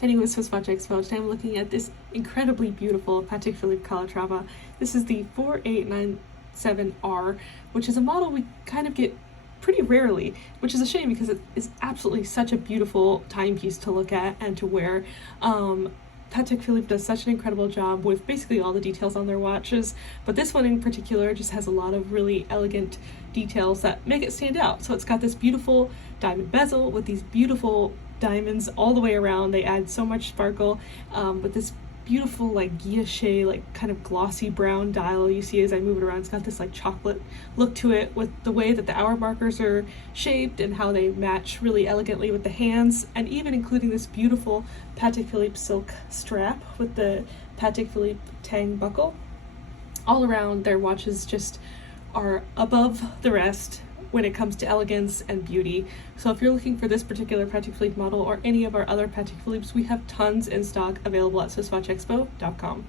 Anyway, SwissWatchExpo. Today I'm looking at this incredibly beautiful Patek Philippe Calatrava. This is the 4897R, which is a model we kind of get pretty rarely, which is a shame because it is absolutely such a beautiful timepiece to look at and to wear. Patek Philippe does such an incredible job with basically all the details on their watches, but this one in particular just has a lot of really elegant details that make it stand out. So it's got this beautiful diamond bezel with these beautiful diamonds all the way around. They add so much sparkle, with this beautiful like guilloche, like kind of glossy brown dial you see as I move it around. It's got this like chocolate look to it with the way that the hour markers are shaped and how they match really elegantly with the hands, and even including this beautiful Patek Philippe silk strap with the Patek Philippe tang buckle. All around, their watches just are above the rest when it comes to elegance and beauty. So if you're looking for this particular Patek Philippe model or any of our other Patek Philippes, we have tons in stock available at SwissWatchExpo.com.